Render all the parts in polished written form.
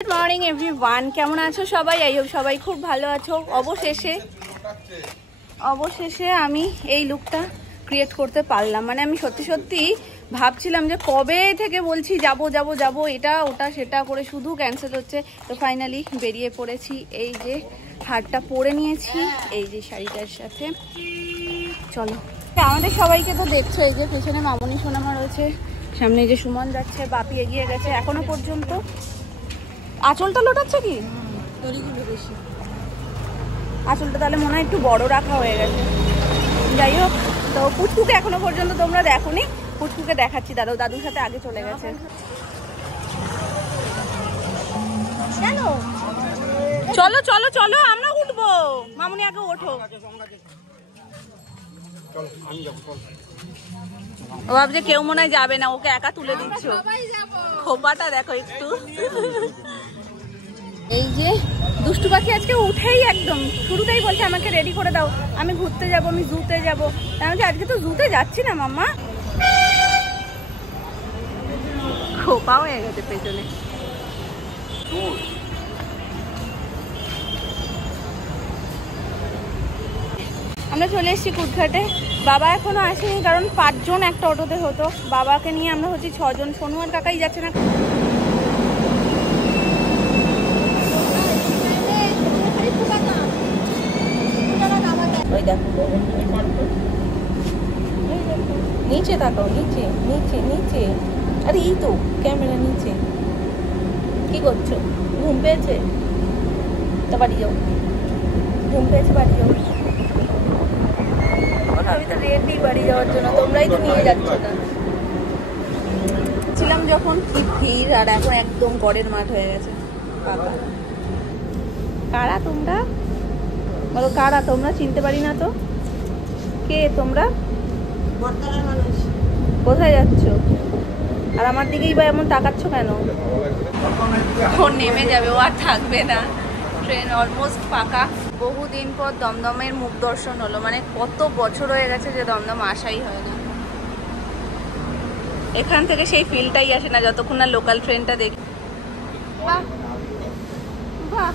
Good morning everyone, কেমন আছো সবাই? আই হোপ সবাই খুব ভালো আছো। অবশেষে আমি এই লুকটা ক্রিয়েট করতে পারলাম। মানে আমি সত্যি সত্যি ভাবছিলাম যে কবে থেকে বলছি যাব যাব যাব, এটা ওটা সেটা করে শুধু ক্যান্সেল হচ্ছে। তো ফাইনালি বেরিয়ে পড়েছি। এই যে হারটা পরে নিয়েছি এই যে শাড়িটার সাথে। চলো, আমাদের সবাইকে তো দেখছো, এই যে পেছনে মামনি সোনামা রয়েছে, সামনে যে সুমন যাচ্ছে, বাপি এগিয়ে গেছে এখনো পর্যন্ত। আঁচলটা লোটাচ্ছে কি দড়িগুলো বেশি, আঁচলটা তাহলে মনে হয় একটু বড় রাখা হয়ে গেছে। যাই হোক, তো পুচকুকে এখনো পর্যন্ত তোমরা দেখোনি, পুচকুকে দেখাচ্ছি। দাদুর সাথে আগে চলে গেছে। চলো চলো চলো, আমরা উঠবো। মামুনি আগে ওঠো। ও ভাবছে কেউ মনে হয় যাবে না, ওকে একা তুলে দিচ্ছ। খোপাটা দেখো একটু। এই যে দুষ্টু পাখি আজকে উঠেই একদম শুরুতেই বলছে আমাকে রেডি করে দাও, আমি ঘুরতে যাব, আমি জুতে যাবো। আজকে তো জুতে যাচ্ছি না মাম্মা। খোপা হয়ে গেছে পেছনে। আমরা চলে এসেছি কুদঘাটে। বাবা এখনো আসেনি, কারণ 5 জন একটা অটোতে হতো। বাবাকে নিয়ে আমরা হচ্ছি 6 জন। সোনু আর কাকাই যাচ্ছে না। নিচে তাকাও, নিচে নিচে নিচে। আরে এই তো ক্যামেরা নিচে। কি করছো? ঘুম পেয়েছে তো বাড়ি যাও, ঘুম পেয়েছে বাড়ি যাও। আমি তো রেডি বাড়ি যাওয়ার জন্য, তোমরাই তো নিয়ে যাচ্ছ না। ছিলাম যখন কি ভিড়, আর এখন একদম গড়ের মাঠ হয়ে গেছে। কারা তোমরা বলো, কারা তোমরা? চিনতে পারি না তো। কে তোমরা? কোথায় যাচ্ছ? আর আমার দিকেই বা এমন তাকাচ্ছ কেন? ও নেমে যাবে, ও আর থাকবে না। ট্রেন অলমোস্ট ফাঁকা। বহুদিন পর দমদমের মুখ দর্শন হলো। মানে কত বছর হয়ে গেছে যে দমদম আসাই হয় না। এখান থেকে সেই ফিলটাই আসে না যতক্ষণ না লোকাল ট্রেনটা দেখি। বাহ বাহ,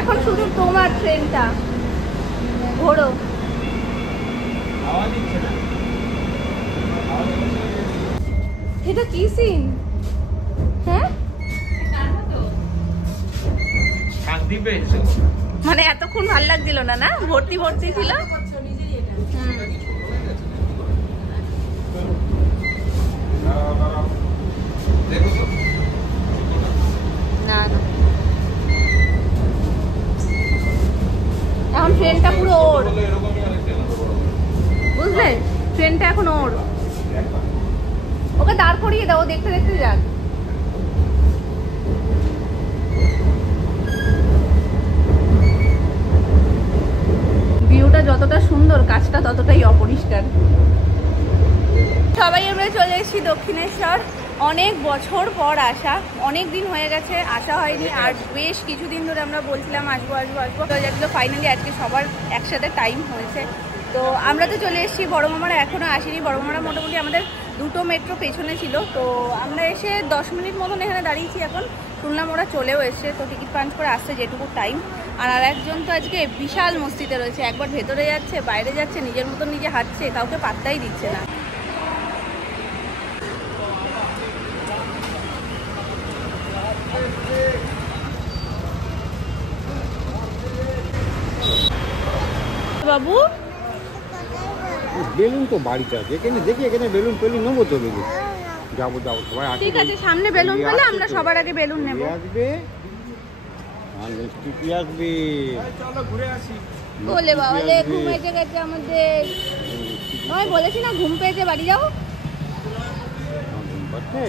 এখন শুধু তোমার ট্রেনটা ঘোরো। এটা কি সিন? হ্যাঁ, মানে এতক্ষণ ভাল লাগছিল না, না ভর্তি ভর্তি ছিল। না না, এখন ট্রেনটা পুরো ওর, বুঝলে? ট্রেনটা এখন ওর। ওকে দাঁড় করিয়ে দাও, দেখতে দেখতে যাক। ভিউটা যতটা সুন্দর, কাজটা ততটাই অপরিষ্কার। সবাই আমরা চলে এসেছি দক্ষিণেশ্বর। অনেক বছর পর আসা, অনেক দিন হয়ে গেছে আসা হয়নি। আর বেশ কিছুদিন ধরে আমরা বলছিলাম আসবো আসবো আসবো, তো যেগুলো ফাইনালি আজকে সবার একসাথে টাইম হয়েছে। তো আমরা তো চলে এসেছি। বড় মামারা এখনও আসেনি। বড় মামারা মোটামুটি আমাদের 2টো মেট্রো পেছনে ছিল। তো আমরা এসে 10 মিনিট মতন এখানে দাঁড়িয়েছি। এখন শুনলাম ওরা চলেও এসছে, তো টিকিট পাঞ্চ করে আসছে যেটুকু টাইম। আর একজন তো আজকে বিশাল মস্তিতে রয়েছে, একবার ভেতরে যাচ্ছে, বাইরে যাচ্ছে, নিজের মতন নিজে হাঁটছে, কাউকে পাত্তাই দিচ্ছে না। বাবু বেলুন তো বাড়িতে আছে, এখানে দেখি এখানে বেলুন পেলুন নেবো তো। বেলুন যাবো যাবো সবাই। ঠিক আছে, সামনে বেলুন পেলে আমরা সবার আগে বেলুন নেব। আসবে আর মিষ্টি আসবে। চলো ঘুরে আসি। বলে বাবা রে, ঘুম এসে গেছে আমাদের। আমি বলেছি না ঘুম পেয়েছে, বাড়ি যাও।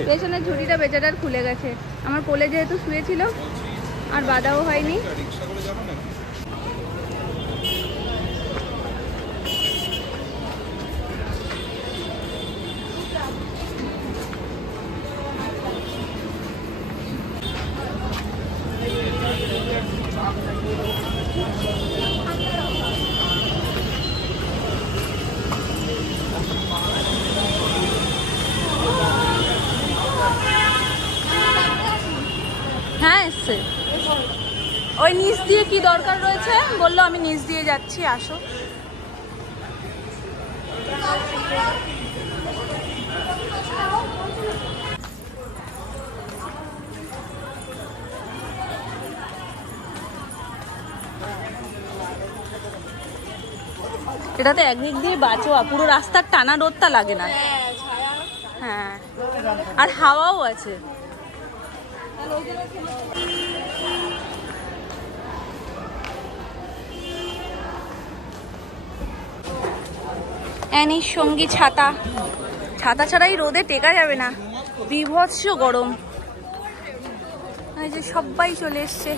পেছনের ঝুড়িটা বেচারার খুলে গেছে। আমার কোলে যেহেতু শুয়েছিল আর বাঁধাও হয়নি। দিয়ে কি দরকার রয়েছে বললো, আমি নিচ দিয়ে যাচ্ছি, আসো। এটাতে একদিক দিয়ে বাঁচোয়া, পুরো রাস্তার টানা রোদটা লাগে না। হ্যাঁ, আর হাওয়াও আছে। অ্যানির সঙ্গী ছাতা, ছাতা ছাড়াই রোদে টেকা যাবে না, বিভৎস গরম। এই যে সবাই চলে এসছে।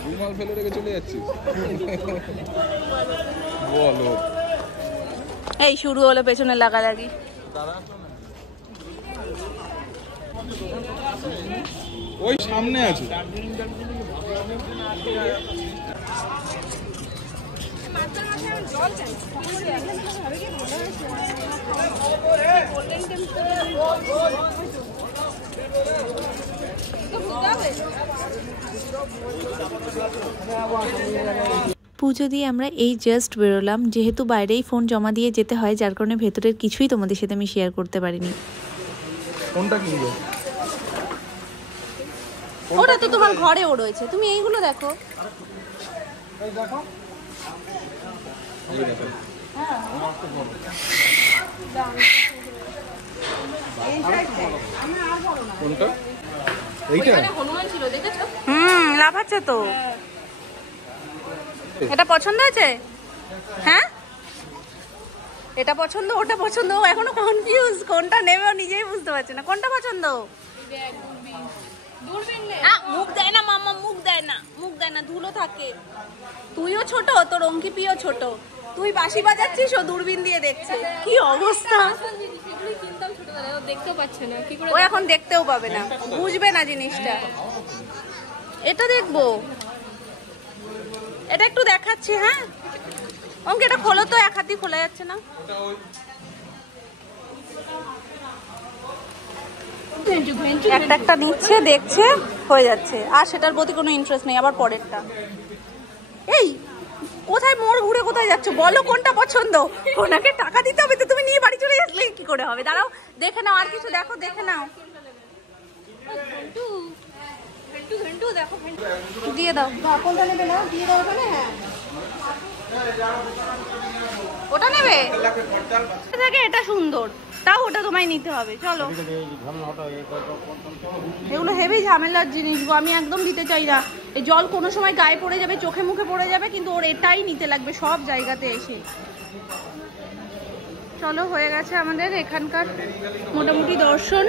এই শুরু হলো পেছনে লাগালাগি। ওই সামনে আছে। পুজো দিয়ে আমরা এই জাস্ট বেরোলাম, যেহেতু বাইরেই ফোন জমা দিয়ে যেতে হয়, যার কারণে ভেতরের কিছুই তোমাদের সাথে আমি শেয়ার করতে পারিনি। কোনটা কিনবে? ওটা তো তোমার ঘরেও রয়েছে, তুমি এইগুলো দেখো। কোনটা? এইটা হনুমান ছিল, দেখেছো? লাফাচ্ছে তো। এটা পছন্দ হয়েছে? হ্যাঁ, এটা পছন্দ, ওটা পছন্দ, ও এখনো কনফিউজ, কোনটা নেবে ও নিজেই বুঝতে পারছে না কোনটা পছন্দ। মুখ দেয় না মাম্মা, মুখ দেয় না, মুখ দেয় না, ধুলো থাকে। তুইও ছোট, তোর অঙ্কিপিও ছোট, তুই বাঁশি বাজাচ্ছিস, ও দূরবীন দিয়ে দেখছে। কি অবস্থা! ও এখন দেখতেও পাবে না, বুঝবে না জিনিসটা। এটা দেখবো, এটা একটু দেখাচ্ছি। হ্যাঁ অঙ্কে, এটা খোলো তো, এক হাতই খোলা যাচ্ছে না। একটা একটা নিচ্ছে, দেখছে, হয়ে যাচ্ছে, আর সেটার প্রতি কোনো ইন্টারেস্ট নেই। আবার পরেরটা। এই কোথায় মোড় ঘুরে কোথায় যাচ্ছ, বলো কোনটা পছন্দ। ওনাকে টাকা দিতে হবে তো, তুমি নিয়ে বাড়ি চলে আসলে কি করে হবে? দাঁড়াও, দেখে নাও, আর কিছু দেখো, দেখে নাও। দিয়ে দাও, কোনটা নেবে না, দিয়ে দাও ওখানে। হ্যাঁ ওটা নেবে, এটা সুন্দর, তাও ওটা তোমায় নিতে হবে। চলো, এগুলো হেভি ঝামেলার জিনিস গো, আমি একদম দিতে চাই না। এই জল কোনো সময় গায়ে পড়ে যাবে, চোখে মুখে পড়ে যাবে, কিন্তু ওর এটাই নিতে লাগবে সব জায়গাতে এসে। চলো, হয়ে গেছে আমাদের এখানকার মোটামুটি দর্শন।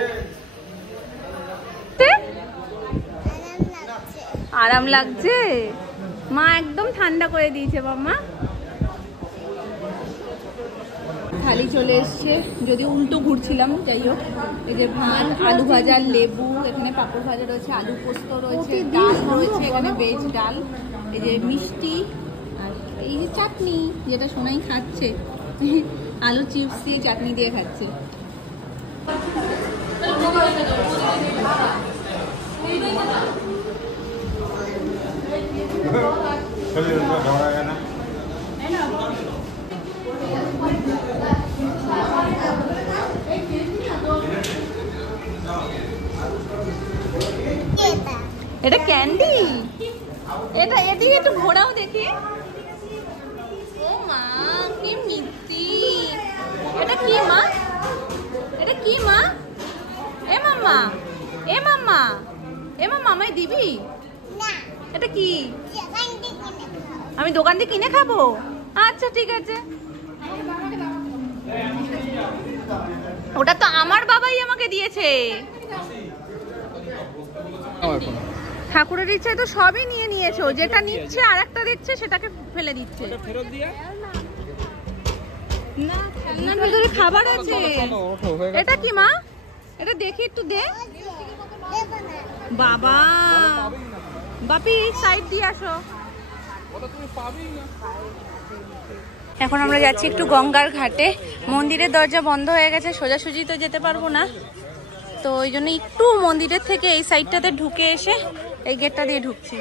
আরাম লাগছে, মা একদম ঠান্ডা করে দিয়েছে মাম্মা। থালি চলে এসছে, যদি উল্টো ঘুরছিলাম, যাই হোক। এই যে ভাত, আলু ভাজা, লেবু, এখানে পাঁপড় ভাজা রয়েছে, আলু পোস্ত রয়েছে, ডাল রয়েছে, এখানে ভেজ ডাল, এই যে মিষ্টি, আর এই যে চাটনি, যেটা সোনাই খাচ্ছে, আলু চিপস দিয়ে চাটনি দিয়ে খাচ্ছে। এটা ক্যান্ডি, এটা এদিকে একটু ঘোরাও দেখি। ও মা, কি মিষ্টি! এটা কি মা, এটা কি মা? এ মাম্মা, এ মাম্মা, এ মাম্মা, আমায় দিবি? এটা কি? আমি দোকান থেকে কিনে খাবো? আচ্ছা ঠিক আছে। ওটা তো আমার বাবাই আমাকে দিয়েছে। ঠাকুরের ইচ্ছায় তো সবই নিয়ে নিয়েছো, যেটা নিচ্ছে আর একটা দেখছে সেটাকে ফেলে দিচ্ছে। না, খেলনার ভিতরে খাবার আছে। এটা কি মা? এটা দেখি একটু দে। বাবা, বাপি সাইড দিয়ে আসো। এখন আমরা যাচ্ছি একটু গঙ্গার ঘাটে। মন্দিরের দরজা বন্ধ হয়ে গেছে, সোজাসুজি তো যেতে পারবো না, তো ওই জন্য একটু মন্দিরের থেকে এই সাইডটাতে ঢুকে এসে এই গেটটা দিয়ে ঢুকছি।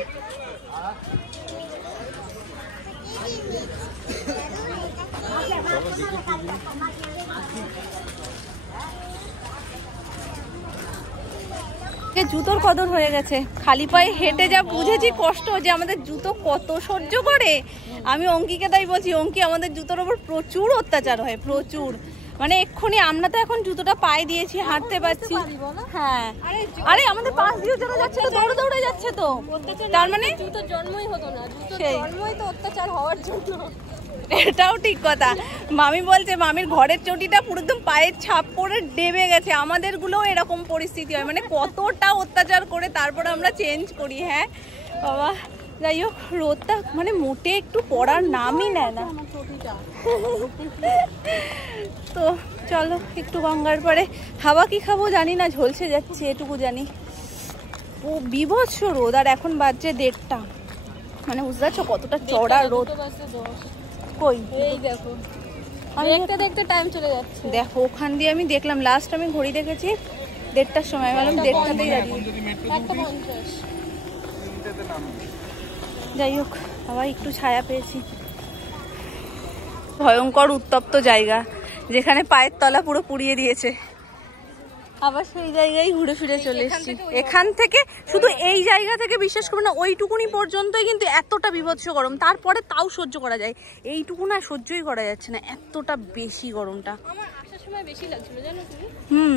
আজকে জুতোর কদর হয়ে গেছে। খালি পায়ে হেঁটে যা বুঝেছি কষ্ট, যে আমাদের জুতো কত সহ্য করে। আমি অঙ্কিকে তাই বলছি, অঙ্কি আমাদের জুতোর ওপর প্রচুর অত্যাচার হয়, প্রচুর। মানে এক্ষুনি আমরা তো এখন জুতোটা পায়ে দিয়েছি, হাঁটতে পারছি। হ্যাঁ, আরে আমাদের পাশ দিয়ে চলে যাচ্ছে তো, দৌড়ে দৌড়ে যাচ্ছে তো, তার মানে জুতোর জন্মই হতো না, জুতোর জন্মই তো অত্যাচার হওয়ার জন্য। এটাও ঠিক কথা। মামি বলছে মামির ঘরের চটিটা পুরো একদম পায়ের ছাপ পরে ডেবে গেছে। আমাদের গুলোও এরকম পরিস্থিতি হয়, মানে কতটা অত্যাচার করে তারপরে আমরা চেঞ্জ করি। হ্যাঁ বাবা, যাই হোক রোদটা মানে মোটে একটু পড়ার নামই নেয় না। তো চলো একটু গঙ্গার পরে হাওয়া কি খাবো জানি না, ঝলসে যাচ্ছে এটুকু জানি। ও বিভৎস রোদ, আর এখন বাজছে 1:30। মানে বুঝতে পারছো কতটা চড়া রোদ। কই এই দেখো, দেখতে দেখতে টাইম চলে যাচ্ছে। দেখো ওখান দিয়ে আমি দেখলাম, লাস্ট আমি ঘড়ি দেখেছি 1:30টার সময়, বললাম 1:30টাতেই দাঁড়িয়ে। 1:50। যাই হোক আবার একটু ছায়া পেয়েছি। ভয়ঙ্কর উত্তপ্ত জায়গা, যেখানে পায়ের তলা পুরো পুড়িয়ে দিয়েছে। আবার সেই জায়গায় ঘুরে ফিরে চলে এসেছি। এখান থেকে শুধু এই জায়গা থেকে বিশ্বাস করবে না, ওইটুকুনি পর্যন্তই কিন্তু এতটা বিভৎস গরম। তারপরে তাও সহ্য করা যায়, এইটুকু না সহ্যই করা যাচ্ছে না, এতটা বেশি গরমটা। আমার আসার সময় বেশি লাগছিল জানো তুমি,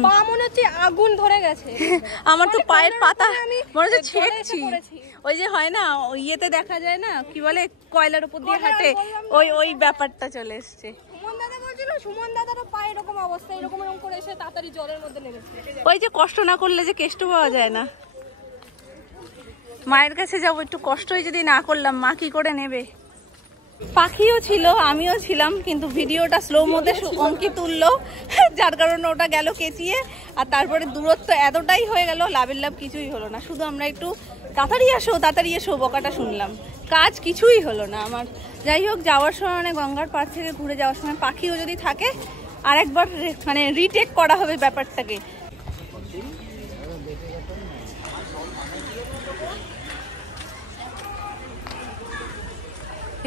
পা মনে হচ্ছে আগুন ধরে গেছে। আমার তো পায়ের পাতা মনে হচ্ছে ছেঁকছি। ওই যে হয় না ইয়েতে দেখা যায় না, কি বলে কয়লার উপর দিয়ে হাঁটে, ওই ব্যাপারটা চলে এসছে। সুমন দাদা বলছিল, সুমন দাদারও পায়ে এরকম অবস্থা, এরকম করে এসে তাড়াতাড়ি জলের মধ্যে নেমেছে। ওই যে কষ্ট না করলে যে কেষ্ট পাওয়া যায় না। মায়ের কাছে যাবো, একটু কষ্টই যদি না করলাম মা কি করে নেবে। পাখিও ছিল, আমিও ছিলাম, কিন্তু ভিডিওটা স্লো মোডে অঙ্কি তুললো, যার কারণে ওটা গেল কেচিয়ে। আর তারপরে দূরত্ব এতটাই হয়ে গেল, লাভের লাভ কিছুই হলো না। শুধু আমরা একটু তাড়াতাড়ি এসো বকাটা শুনলাম, কাজ কিছুই হলো না আমার। যাই হোক যাওয়ার সময় মানে গঙ্গার পাড় থেকে ঘুরে যাওয়ার সময় পাখিও যদি থাকে আর একবার মানে রিটেক করা হবে ব্যাপারটাকে।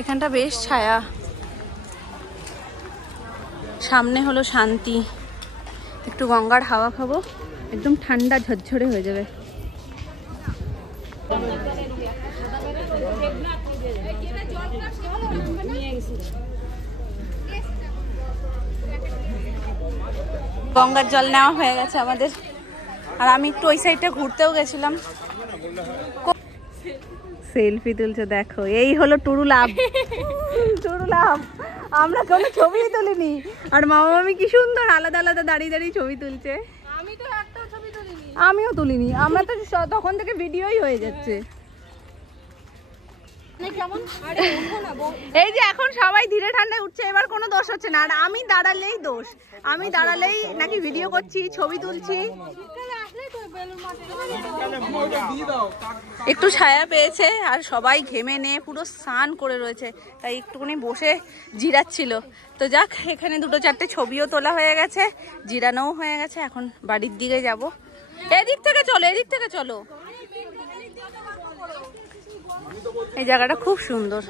এখানটা বেশ ছায়া, সামনে হলো শান্তি। একটু গঙ্গার হাওয়া খাবো, একদম ঠান্ডা ঝরঝরে হয়ে যাবে। গঙ্গার জল নেওয়া হয়ে গেছে আমাদের, আর আমি একটু ওই সাইডটা ঘুরতেও গেছিলাম। সেলফি তুলছে দেখো, এই হলো টুরু লাভ। আমরা কোনো ছবি তুলিনি, আর মামা মামি কি সুন্দর আলাদা আলাদা দাঁড়িয়ে দাঁড়িয়ে ছবি তুলছে। আমি তো একটাও ছবি তুলিনি। আমিও তুলিনি, আমরা তো তখন থেকে ভিডিওই হয়ে যাচ্ছে। এই যে এখন সবাই ধীরে ঠান্ডায় উঠছে, এবার কোনো দোষ হচ্ছে না। আর আমি দাঁড়ালেই দোষ, আমি দাঁড়ালেই নাকি ভিডিও করছি, ছবি তুলছি। একটু ছায়া পেয়েছে, আর সবাই ঘেমে নিয়ে পুরো স্নান করে রয়েছে, তাই একটুখানি বসে জিরাচ্ছিল। তো যাক, এখানে 2-4টে ছবিও তোলা হয়ে গেছে, জিরানোও হয়ে গেছে। এখন বাড়ির দিকে যাব। এদিক থেকে চলো। এই জায়গাটা খুব সুন্দর।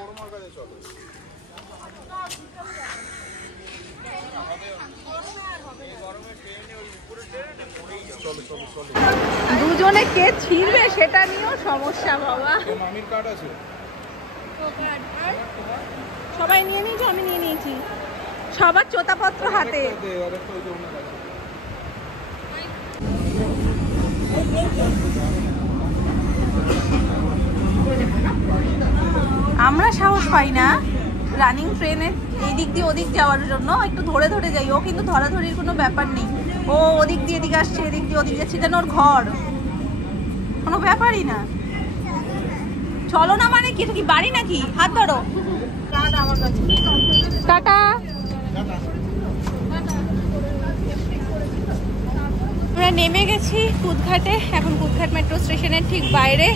দুজনে কে ছিঁড়বে সেটা নিয়েও সমস্যা বাবা। সবাই নিয়ে নিয়েছে, আমি নিয়ে নিয়েছি, সবার চোতাপত্র হাতে। আমরা সাহস পাই না রানিং ট্রেনে এই দিক দিয়ে ওদিক যাওয়ার জন্য, একটু ধরে ধরে যাই। ও কিন্তু ধরাধরির কোনো ব্যাপার নেই, ও ওদিক দিয়ে এদিকে আসছে, এদিক দিয়ে ওদিক যাচ্ছে, যেন ওর ঘর, কোনো ব্যাপারই না। চলো না মানে কি, এটা কি বাড়ি নাকি? হাত ধরো। টাটা। আমরা নেমে গেছি কুদঘাটে। এখন কুদঘাট মেট্রো স্টেশনের ঠিক বাইরে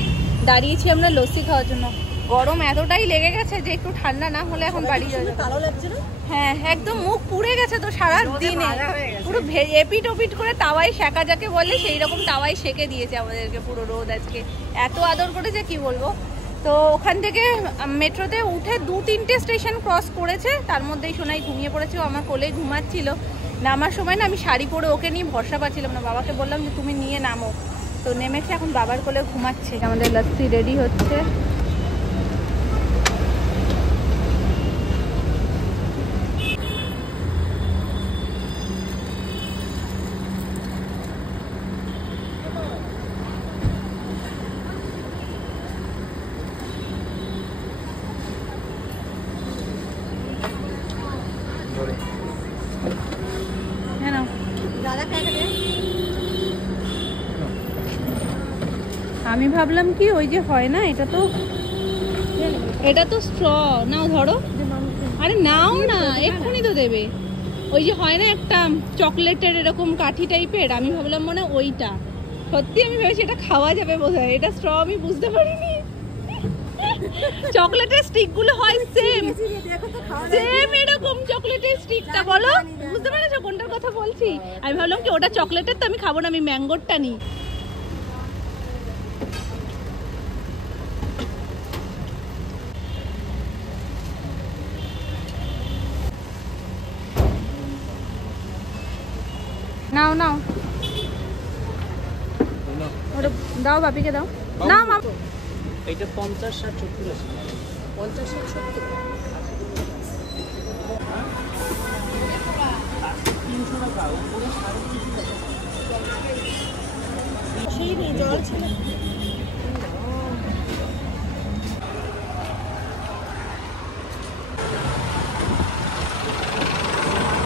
দাঁড়িয়েছি আমরা লস্যি খাওয়ার জন্য। গরম এতটাই লেগে গেছে যে একটু ঠান্ডা না হলে এখন বাড়ি যাবে। হ্যাঁ, একদম মুখ পুড়ে গেছে তো সারা দিনে, পুরো এপিট ওপিট করে তাওয়ায় সেকা যাকে বলে সেই রকম তাওয়ায় সেকে দিয়েছে আমাদেরকে পুরো রোদ। আজকে এত আদর করেছে কি বলবো। তো ওখান থেকে মেট্রোতে উঠে 2-3টে স্টেশন ক্রস করেছে, তার মধ্যেই সোনাই ঘুমিয়ে পড়েছে, আমার কোলেই ঘুমাচ্ছিল। নামার সময় না আমি শাড়ি পরে ওকে নিয়ে ভরসা পাচ্ছিলাম না, বাবাকে বললাম যে তুমি নিয়ে নামো। তো নেমেছে এখন বাবার কোলে ঘুমাচ্ছে। আমাদের লস্যি রেডি হচ্ছে। আমি ভাবলাম কি ওই যে হয় না, এটা তো স্ট্র নাও, ধরো। আরে নাও না, এক্ষুনি তো দেবে। ওই যে হয় না একটা চকলেটের এরকম কাঠি টাইপের, আমি ভাবলাম মনে ওইটা। সত্যি আমি ভেবেছি এটা খাওয়া যাবে বোধহয়, এটা স্ট্র আমি বুঝতে পারিনি। চকলেটের স্টিক গুলো হয় সেম এরকম চকলেটের স্টিকটা, বলো বুঝতে পেরেছো কোনটার কথা বলছি? আমি ভাবলাম কি ওটা চকলেটের, তো আমি খাবো না, আমি ম্যাঙ্গোরটা নিই। নাও নাও, ওটা দাও, বাপিকে দাও। না মা, এটা 50, 60, 70 আছে। 50, 60, 70 300 টাকা উপরে 350 টাকা। সেই জল ছিল।